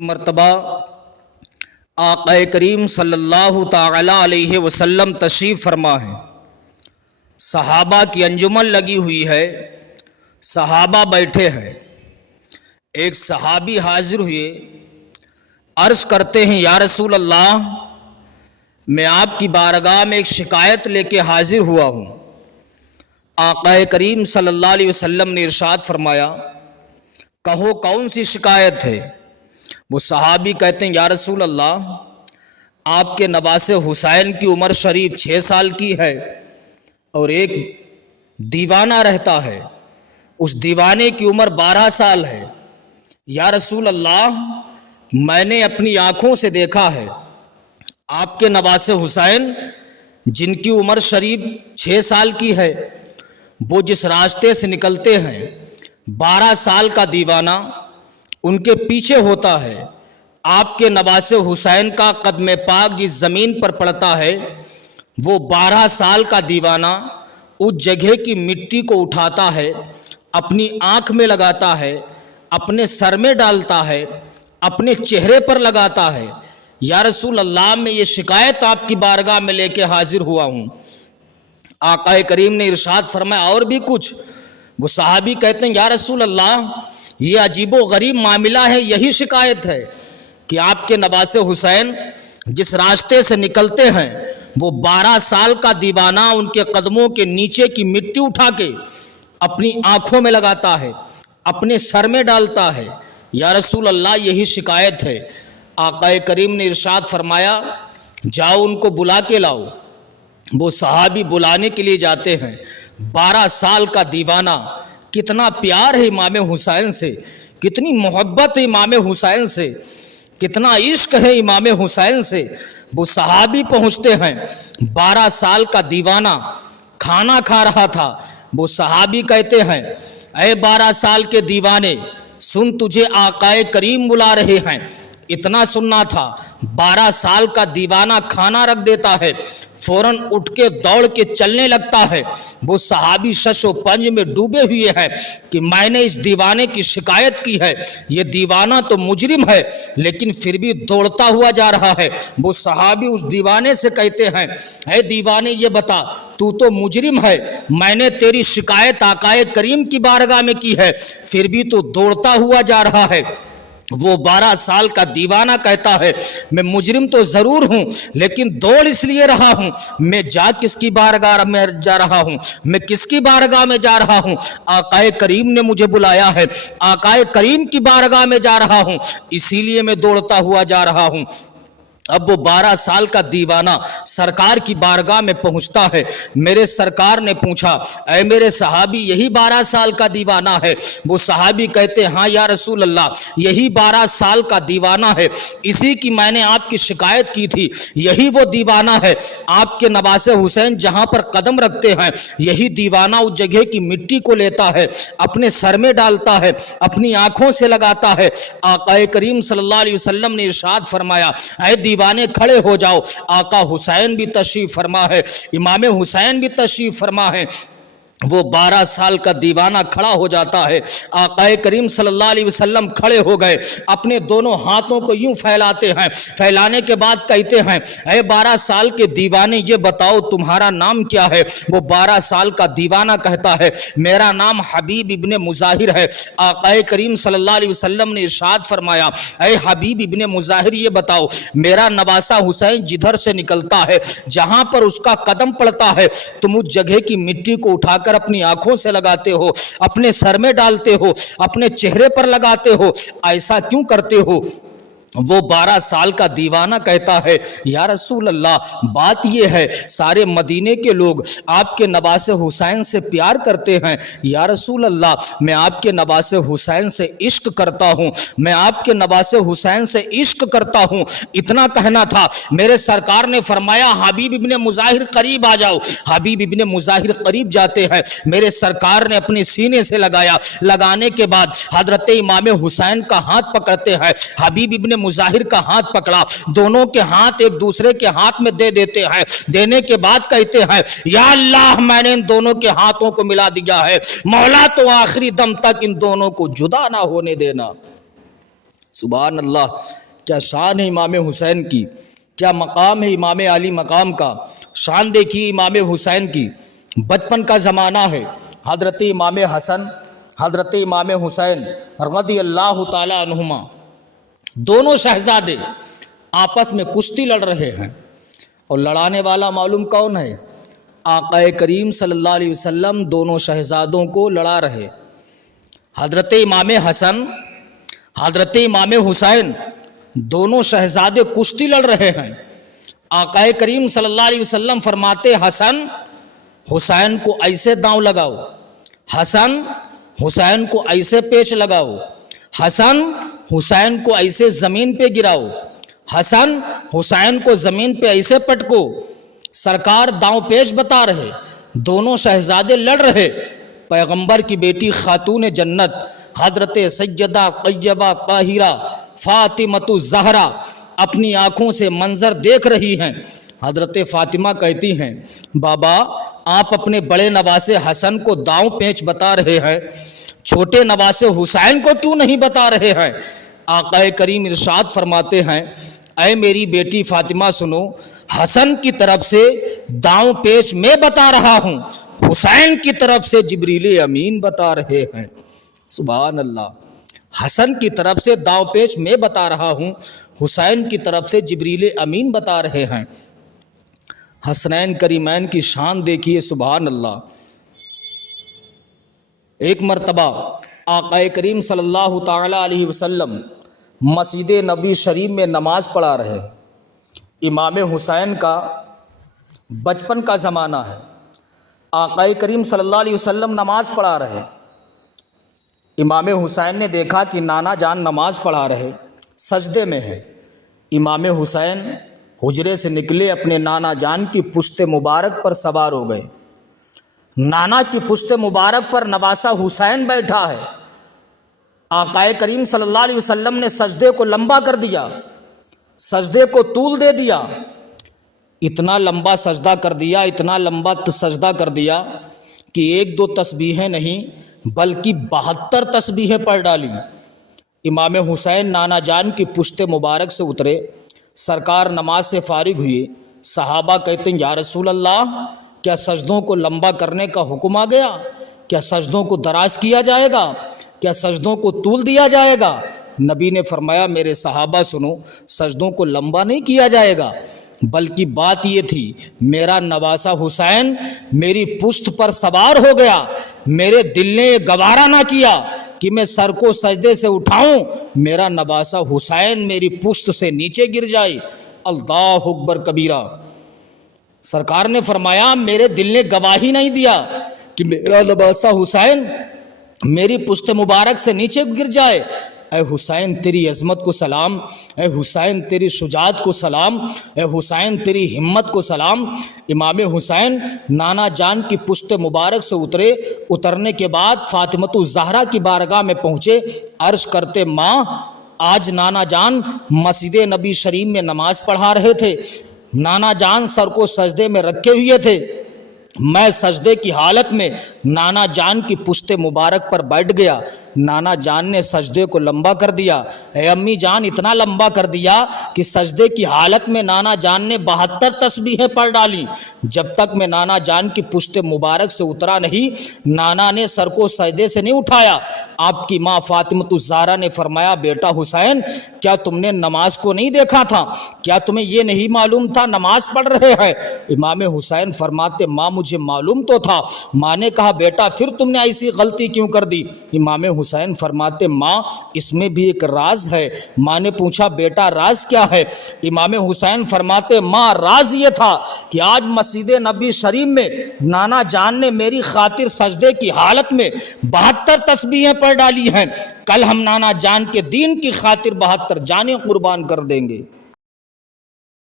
مرتبہ آقا کریم صلی اللہ تعالی علیہ وسلم تشریف فرما ہے۔ صحابہ کی انجمن لگی ہوئی ہے، صحابہ بیٹھے ہیں۔ ایک صحابی حاضر ہوئے، عرض کرتے ہیں یا رسول اللہ، میں آپ کی بارگاہ میں ایک شکایت لے کے حاضر ہوا ہوں۔ آقا کریم صلی اللہ علیہ وسلم نے ارشاد فرمایا، کہو کون سی شکایت ہے؟ وہ صحابی کہتے ہیں یا رسول اللہ، آپ کے نواسے حسین کی عمر شریف 6 سال کی ہے اور ایک دیوانہ رہتا ہے، اس دیوانے کی عمر 12 سال ہے۔ یا رسول اللہ، میں نے اپنی آنکھوں سے دیکھا ہے آپ کے نواسے حسین جن کی عمر شریف 6 سال کی ہے، وہ جس راستے سے نکلتے ہیں 12 سال کا دیوانہ ان کے پیچھے ہوتا ہے۔ آپ کے نواسے حسین کا قدم پاک جس زمین پر پڑتا ہے، وہ 12 سال کا دیوانہ اس جگہ کی مٹی کو اٹھاتا ہے، اپنی آنکھ میں لگاتا ہے، اپنے سر میں ڈالتا ہے، اپنے چہرے پر لگاتا ہے۔ یا رسول اللہ، میں یہ شکایت آپ کی بارگاہ میں لے کے حاضر ہوا ہوں۔ آقا کریم نے ارشاد فرمایا اور بھی کچھ؟ وہ صحابی کہتے ہیں یا رسول اللہ، یہ عجیب و غریب معاملہ ہے، یہی شکایت ہے کہ آپ کے نواسے حسین جس راستے سے نکلتے ہیں، وہ 12 سال کا دیوانہ ان کے قدموں کے نیچے کی مٹی اٹھا کے اپنی آنکھوں میں لگاتا ہے، اپنے سر میں ڈالتا ہے۔ یا رسول اللہ، یہی شکایت ہے۔ آقا کریم نے ارشاد فرمایا، جاؤ ان کو بلا کے لاؤ۔ وہ صحابی بلانے کے لیے جاتے ہیں۔ 12 سال کا دیوانہ، کتنا پیار ہے امام حسین سے، کتنی محبت ہے امام حسین سے، کتنا عشق ہے امام حسین سے۔ وہ صحابی پہنچتے ہیں، 12 سال کا دیوانہ کھانا کھا رہا تھا۔ وہ صحابی کہتے ہیں، اے 12 سال کے دیوانے، سن تجھے آقا کریم بلا رہے ہیں۔ اتنا سننا تھا، 12 سال کا دیوانہ کھانا رکھ دیتا ہے، فوراً اٹھ کے دوڑ کے چلنے لگتا ہے۔ وہ صحابی شش و پنج میں ڈوبے ہوئے ہیں کہ میں نے اس دیوانے کی شکایت کی ہے، یہ دیوانہ تو مجرم ہے لیکن پھر بھی دوڑتا ہوا جا رہا ہے۔ وہ صحابی اس دیوانے سے کہتے ہیں، اے دیوانے، یہ بتا، تو مجرم ہے، میں نے تیری شکایت آقا کریم کی بارگاہ میں کی ہے، پھر بھی تو دوڑتا ہوا جا رہا ہے۔ وہ 12 سال کا دیوانہ کہتا ہے، میں مجرم تو ضرور ہوں لیکن دوڑ اس لیے رہا ہوں، میں کس کی بارگاہ میں جا رہا ہوں، میں کس کی بارگاہ میں جا رہا ہوں؟ آقا کریم نے مجھے بلایا ہے، آقا کریم کی بارگاہ میں جا رہا ہوں، اسی لیے میں دوڑتا ہوا جا رہا ہوں۔ اب وہ 12 سال کا دیوانہ سرکار کی بارگاہ میں پہنچتا ہے۔ میرے سرکار نے پوچھا، اے میرے صحابی، یہی 12 سال کا دیوانہ ہے؟ وہ صحابی کہتے ہیں، ہاں یا رسول اللہ، یہی 12 سال کا دیوانہ ہے، اسی کی میں نے آپ کی شکایت کی تھی، یہی وہ دیوانہ ہے۔ آپ کے نواسے حسین جہاں پر قدم رکھتے ہیں، یہی دیوانہ اس جگہ کی مٹی کو لیتا ہے، اپنے سر میں ڈالتا ہے، اپنی آنکھوں سے لگاتا ہے۔ آقا کریم صلی اللہ علیہ وسلم نے ارشاد فرمایا، اے دیوانے کھڑے ہو جاؤ، آقا حسین بھی تشریف فرما ہے، امام حسین بھی تشریف فرما ہے۔ وہ 12 سال کا دیوانہ کھڑا ہو جاتا ہے۔ آقا کریم صلی اللہ علیہ وسلم کھڑے ہو گئے، اپنے دونوں ہاتھوں کو یوں پھیلاتے ہیں، پھیلانے کے بعد کہتے ہیں، اے 12 سال کے دیوانے، یہ بتاؤ تمہارا نام کیا ہے؟ وہ 12 سال کا دیوانہ کہتا ہے، میرا نام حبیب ابن مظاہر ہے۔ آقا کریم صلی اللہ علیہ وسلم نے ارشاد فرمایا، اے حبیب ابن مظاہر، یہ بتاؤ میرا نواسہ حسین جدھر سے نکلتا ہے، جہاں پر اس کا قدم پڑتا ہے، تم اس جگہ کی مٹی کو اٹھا کر اپنی آنکھوں سے لگاتے ہو، اپنے سر میں ڈالتے ہو، اپنے چہرے پر لگاتے ہو، ایسا کیوں کرتے ہو؟ وہ 12 سال کا دیوانہ کہتا ہے، یا رسول اللہ، بات یہ ہے سارے مدینے کے لوگ آپ کے نواسے حسین سے پیار کرتے ہیں۔ یا رسول اللہ، میں آپ کے نواسے حسین سے عشق کرتا ہوں، میں آپ کے نواسے حسین سے عشق کرتا ہوں۔ اتنا کہنا تھا، میرے سرکار نے فرمایا، حبیب ابن مظاہر قریب آ جاؤ۔ حبیب ابن مظاہر قریب جاتے ہیں، میرے سرکار نے اپنے سینے سے لگایا، لگانے کے بعد حضرت امام حسین کا ہاتھ پکڑتے ہیں، حبیب ابن مظاہر کا ہاتھ پکڑا، دونوں کے ہاتھ ایک دوسرے کے ہاتھ میں دے دیتے ہیں، دینے کے بعد کہتے ہیں، یا اللہ، میں نے ان دونوں کے ہاتھوں کو ملا دیا ہے، مولا تو آخری دم تک ان دونوں کو جدا نہ ہونے دینا۔ سبحان اللہ، کیا شان ہے امام حسین کی، کیا مقام ہے امام علی مقام کا۔ شان دیکھیے امام حسین کی، بچپن کا زمانہ ہے، حضرت امام حسن حضرت امام حسین رضی اللہ تعالی عنہما دونوں شہزادے آپس میں کشتی لڑ رہے ہیں، اور لڑانے والا معلوم کون ہے؟ آقا کریم صلی اللہ علیہ وسلم دونوں شہزادوں کو لڑا رہے۔ حضرت امام حسن حضرت امام حسین دونوں شہزادے کشتی لڑ رہے ہیں۔ آقا کریم صلی اللہ علیہ وسلم فرماتے حسن حسین کو ایسے داؤں لگاؤ، حسن حسین کو ایسے پیچ لگاؤ، حسن حسین کو ایسے زمین پہ گراؤ، حسن حسین کو زمین پہ ایسے پٹکو۔ سرکار داؤں پیش بتا رہے، دونوں شہزادے لڑ رہے۔ پیغمبر کی بیٹی خاتون جنت حضرت سیدہ طیبہ طاہرہ فاطمۃ الزہرا اپنی آنکھوں سے منظر دیکھ رہی ہیں۔ حضرت فاطمہ کہتی ہیں بابا آپ اپنے بڑے نواسے حسن کو داؤں پیچ بتا رہے ہیں، چھوٹے نواسے حسین کو کیوں نہیں بتا رہے ہیں؟ آقا کریم ارشاد فرماتے ہیں اے میری بیٹی فاطمہ سنو، حسن کی طرف سے داؤں پیچ میں بتا رہا ہوں، حسین کی طرف سے جبریل امین بتا رہے ہیں۔ سبحان اللہ، حسن کی طرف سے داؤں پیچ میں بتا رہا ہوں، حسین کی طرف سے جبریل امین بتا رہے ہیں۔ حسنین کریمین کی شان دیکھیے، سبحان اللہ۔ ایک مرتبہ آقا کریم صلی اللہ تعالی علیہ وسلم مسجد نبی شریف میں نماز پڑھا رہے۔ امام حسین کا بچپن کا زمانہ ہے، آقا کریم صلی اللہ علیہ وسلم نماز پڑھا رہے۔ امام حسین نے دیکھا کہ نانا جان نماز پڑھا رہے، سجدے میں ہے۔ امام حسین حجرے سے نکلے، اپنے نانا جان کی پشت مبارک پر سوار ہو گئے۔ نانا کی پشت مبارک پر نواسہ حسین بیٹھا ہے۔ آقا کریم صلی اللہ علیہ وسلم نے سجدے کو لمبا کر دیا، سجدے کو طول دے دیا، اتنا لمبا سجدہ کر دیا، اتنا لمبا سجدہ کر دیا کہ ایک دو تسبیحیں نہیں بلکہ 72 تسبیحیں پڑھ ڈالی۔ امام حسین نانا جان کی پشت مبارک سے اترے، سرکار نماز سے فارغ ہوئے۔ صحابہ کہتے ہیں یا رسول اللہ کیا سجدوں کو لمبا کرنے کا حکم آ گیا؟ کیا سجدوں کو دراز کیا جائے گا؟ کیا سجدوں کو طول دیا جائے گا؟ نبی نے فرمایا میرے صحابہ سنو، سجدوں کو لمبا نہیں کیا جائے گا، بلکہ بات یہ تھی میرا نواسہ حسین میری پشت پر سوار ہو گیا، میرے دل نے یہ گوارا نہ کیا کہ میں سر کو سجدے سے اٹھاؤں، میرا نواسہ حسین میری پشت سے نیچے گر جائے۔ اللہ اکبر کبیرہ۔ سرکار نے فرمایا میرے دل نے گواہی نہیں دیا کہ میرا نواسہ حسین میری پشت مبارک سے نیچے گر جائے۔ اے حسین تیری عظمت کو سلام، اے حسین تیری شجاعت کو سلام، اے حسین تیری ہمت کو سلام۔ امام حسین نانا جان کی پشت مبارک سے اترے، اترنے کے بعد فاطمۃ الزہرا کی بارگاہ میں پہنچے، عرض کرتے ماں آج نانا جان مسجد نبی شریف میں نماز پڑھا رہے تھے، نانا جان سر کو سجدے میں رکھے ہوئے تھے، میں سجدے کی حالت میں نانا جان کی پشت مبارک پر بیٹھ گیا، نانا جان نے سجدے کو لمبا کر دیا، اے امی جان اتنا لمبا کر دیا کہ سجدے کی حالت میں نانا جان نے 72 تسبیحیں پڑھ ڈالی۔ جب تک میں نانا جان کی پشت مبارک سے اترا نہیں، نانا نے سر کو سجدے سے نہیں اٹھایا۔ آپ کی ماں فاطمۃ الزہرا نے فرمایا بیٹا حسین کیا تم نے نماز کو نہیں دیکھا تھا؟ کیا تمہیں یہ نہیں معلوم تھا نماز پڑھ رہے ہیں؟ امام حسین فرماتے ماں مجھے معلوم تو تھا۔ ماں نے کہا بیٹا پھر تم نے ایسی غلطی کیوں کر دی؟ امام حسین فرماتے ماں اس میں بھی ایک راز ہے۔ ماں نے پوچھا بیٹا راز کیا ہے؟ امام حسین فرماتے ماں راز یہ تھا کہ آج مسجد نبی شریف میں نانا جان نے میری خاطر سجدے کی حالت میں 72 تسبیحیں پڑھ ڈالی ہیں، کل ہم نانا جان کے دین کی خاطر 72 جانیں قربان کر دیں گے۔